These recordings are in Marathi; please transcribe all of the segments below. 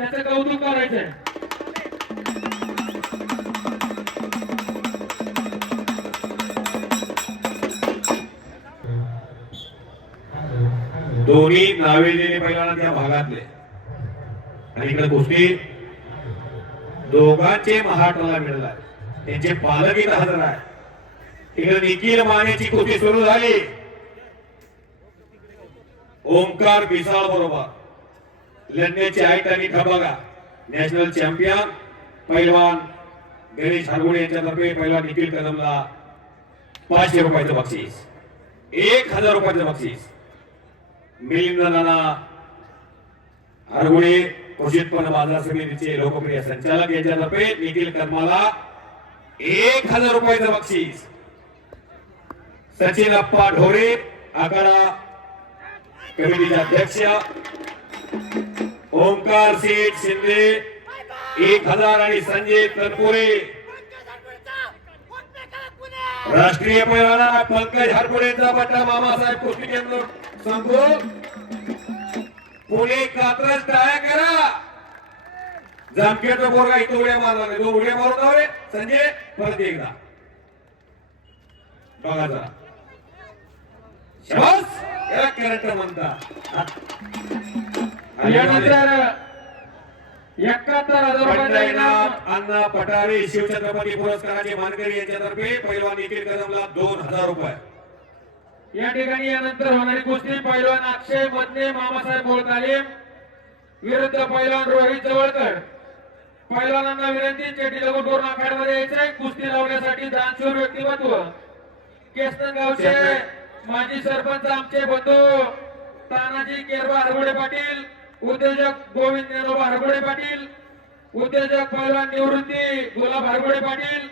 त्याचं कौतुक करायचंय. दोन्ही नावेलेले पहिल्यांदा त्या भागातले. आणि इकडे गोष्टी दोघांचे महाटला मिळाला. त्यांचे पालक इथं हजर आहे इकडे निखिल मानेची कुस्ती सुरू झाली. ओंकार बिसाळ बरोबर. लढण्याची आईट आणि खबागा नॅशनल चॅम्पियन पैलवान गणेश हरगुडे यांच्यातर्फे पैलवान निखिल कदमला पाचशे रुपयाचं बक्षीस. एक हजार रुपयाचं बक्षीस. मिलिंद नाना हरगुडे कृषी उत्पन्न बाजार समितीचे लोकप्रिय संचालक यांच्यातर्फे निखिल कदमाला एक हजार रुपयाचं बक्षीस. सचिन अप्पा ढोरे आखाडा कमिटीचे अध्यक्ष ओंकार शेठ शिंदे एक हजार आणि संजय तनपुरे. राष्ट्रीय पैलवान पंकज हरपुडेंचा पट्टा मामासाहेब कुस्ती केंद्र संकुल पुणे कात्रज टाळ्या करा. जामखेडचा पोरगा इथं उड्या मारला. नाही दोन उड्या मारून जावे संजय परत एकदा. बघा जरा. याला करंट म्हणता यानंतर एकाहत्तर हजार रुपयाचा इनाम अण्णा पटारे शिवछत्रपती पुरस्काराचे मानकरी यांच्यातर्फे पैलवान निखिल कदमला दोन हजार रुपये. या ठिकाणी यानंतर होणारी कुस्ती पैलवान अक्षय मधने मामासाहेब बोळकाले विरुद्ध पैलवान रोहित जवळकर. पैलवानांना विनंती चेटी लगू टोर्ना आखाड्यामध्ये यायचंय. कुस्ती लावण्यासाठी दानशूर व्यक्तिमत्व. केसनन गावचे माजी सरपंच आमचे बंधू तानाजी केरबा हरगुडे पाटील. उद्योजक गोविंद निरो हरगुडे पाटील उद्योजक पहिला निवृत्ती गुलाब हरगुडे पाटील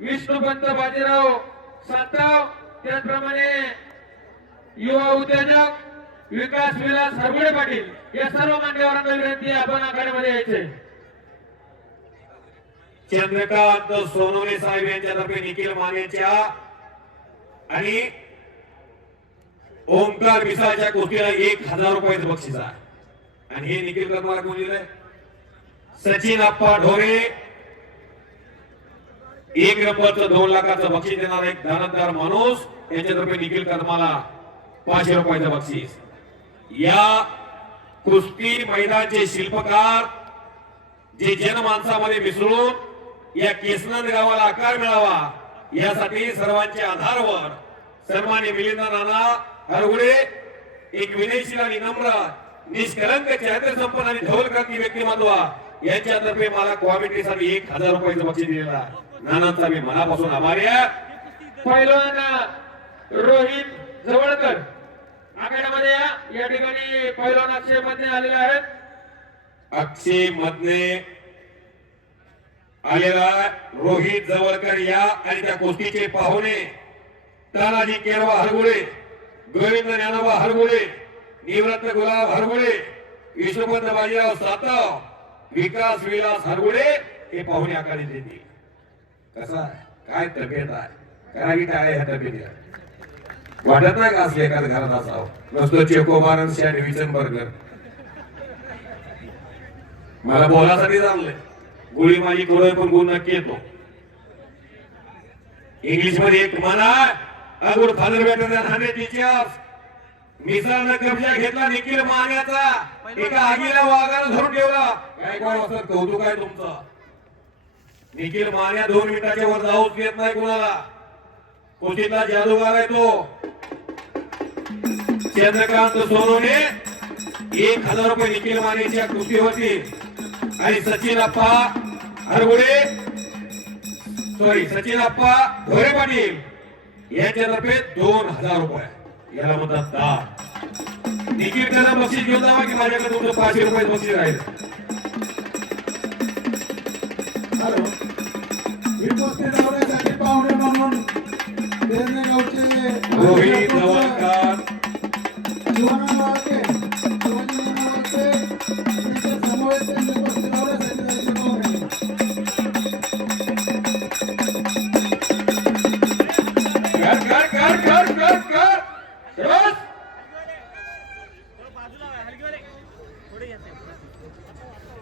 विष्णुपंत बाजीराव सातव त्याचप्रमाणे युवा उद्योजक विकास विलास हरगुडे पाटील या सर्व मान्यवरांना विनंती आपण आखाड्यामध्ये यायचे. चंद्रकांत सोनवणे साहेब यांच्यातर्फे निखिल मानेच्या आणि ओंकार मिसाळच्या कुस्तीला एक हजार रुपयाचं बक्षीस आहे. आणि हे निखिल कर्माला कोण दिलंय? सचिन अप्पा ढोरे. एक नंबरचं दोन लाखाचं बक्षीस देणारा एक दानतदार माणूस. यांच्यातर्फे निखिल कर्माला पाचशे रुपयाचं बक्षीस. या कुस्ती मैदानचे शिल्पकार जे जनमानसामध्ये मिसळून या केसनंद गावाला आकार मिळावा यासाठी सर्वांच्या आधारवर सन्मान्य मिलिंद नाना हरगुडे एक विनयशील आणि नम्र निष्कलंक चारित्र्य संपन्न आणि धवलक्रांती व्यक्तिमत्व यांच्यातर्फे मला क्वालिटीसाठी एक हजार रुपयाचं बक्षीस दिलेला आहे. नानांचा मी मनापासून आभारी आहे. पैलवान रोहित जवळकर. आखाड्यामध्ये या या ठिकाणी पैलवान अक्षयमध्ये आलेले आहेत. अक्षय मधने आलेला रोहित जवळकर या आणि त्या कुस्तीचे पाहुणे तानाजी केरवा हरगुळे गोविंद ज्ञानोबा हरगुळे निवृत्त गुलाब हरगुळे विष्णुपंत बाजीराव सातव विकास विलास हरगुळे हे पाहुणे आकारे देतील कसा काय तब्येत आहे? करावी काय ह्या तब्येतीला? वाटत नाही का असले एखाद्या घरात असावं? नसतो चेकोबार आणि शॅन विचनबर्गर मला बोलासाठी चाललंय. गोळी माझी कोळ पण गुण नक्की येतो. इंग्लिशमध्ये एक म्हणा a good father better hundred teachers मिसाळनं कब्जा घेतला निखिल मान्याचा. एका आगीला वाघाला धरून ठेवला. काय कोण असत कौतुक आहे तुमचं. निखिल मान्या दोन मिनिटाच्या वर जाऊच देत नाही कुणाला. कुस्तीतला जादूगार आहे तो. चंद्रकांत सोनवणे एक हजार रुपये निखिल मानेच्या कुस्तीवरती. आणि सचिन अप्पा हरगुडे सॉरी सचिन अप्पा ढोरे पाटील यांच्यातर्फे दोन हजार रुपये. याला म्हणतात निखिल कदम बक्षीस घेऊन जावा की माझ्याकडे तुमचं पाचशे रुपये बक्षीस राहील हॅलो. ही कुस्ती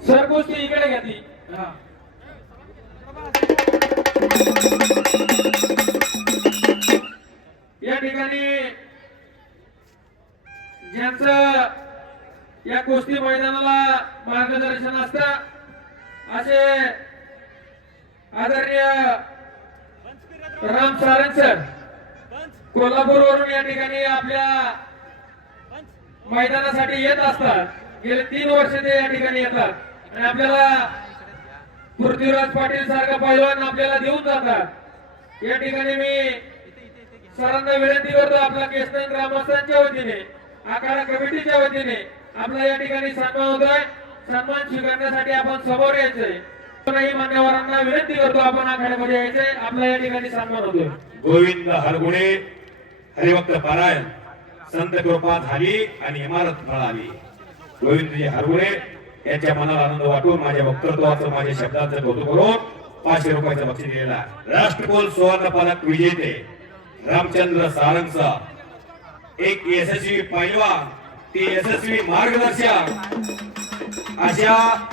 सर गोष्टी इकडे हा. या ठिकाणी ज्यांचं या कुस्ती मैदानाला मार्गदर्शन असतं असे आदरणीय राम सारंग सर कोल्हापूर वरून या ठिकाणी आपल्या मैदानासाठी येत असतात. गेले तीन वर्ष ते या ठिकाणी येतात. आणि आपल्याला पृथ्वीराज पाटील सारखा पैलवान आपल्याला देऊन जातात. या ठिकाणी मी सरांना विनंती करतो आपला केसनन ग्रामस्थांच्या वतीने आखाडा कमिटीच्या वतीने आपला या ठिकाणी सन्मान होतोय. सन्मान स्वीकारण्यासाठी आपण समोर यायचंय. कोणाही मान्यवरांना विनंती करतो आपण आखाड्यामध्ये यायचंय. आपला या ठिकाणी सन्मान होतोय. गोविंद हरगुणे हरिभक्त पारायण संत कृपा झाली आणि इमारत फळाली. गोविंदजी हरगुणे यांच्या मनाला आनंद वाटून माझ्या वक्तृत्वाचं माझ्या शब्दाचं कौतुक करून पाचशे रुपयाचं बक्षीस दिलेला राष्ट्रकुल सुवर्ण पदक विजेते रामचंद्र सारंगचा एक यशस्वी पहिलवा ते यशस्वी मार्गदर्शक. अशा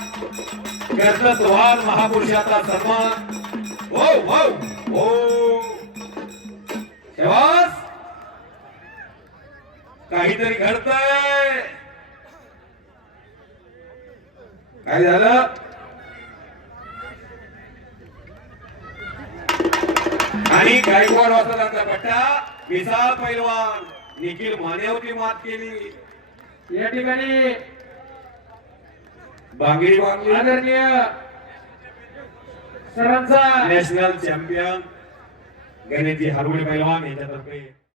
कर्तृत्ववान महापुरुषाचा सन्मान. हो हो हो. काहीतरी घडतंय. काय झालं? आणि गायकवाड वासदांचा पट्टा विशाल पैलवान निखिल मानेवती मात केली. या ठिकाणी बांगडी बांगली आदरणीय सरांचा नॅशनल चॅम्पियन गणेशजी हरवणे पैलवान यांच्यातर्फे.